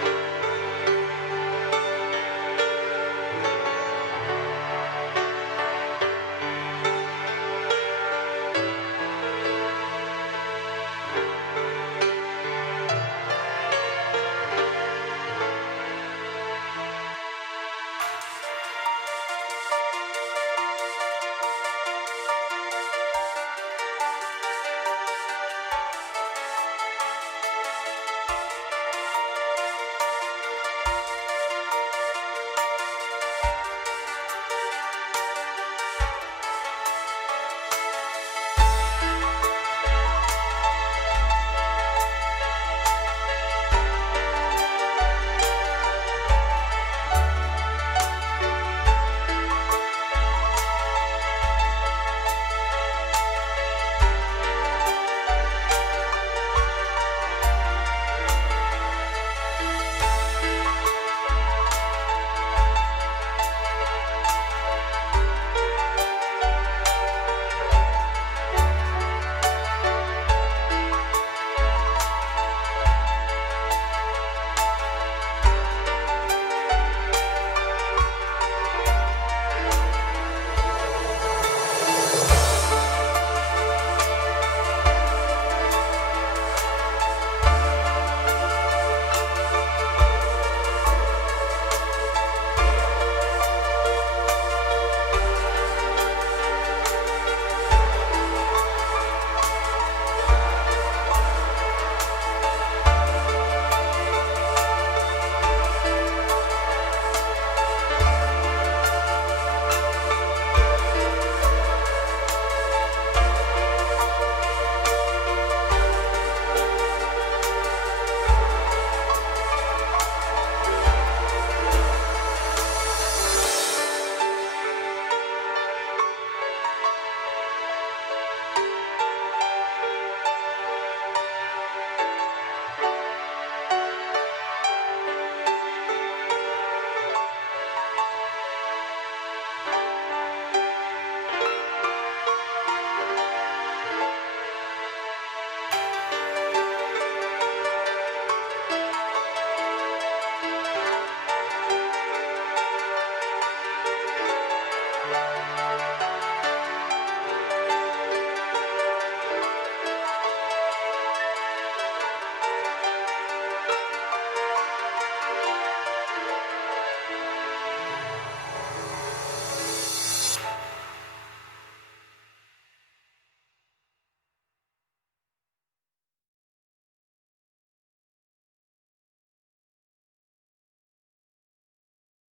thank you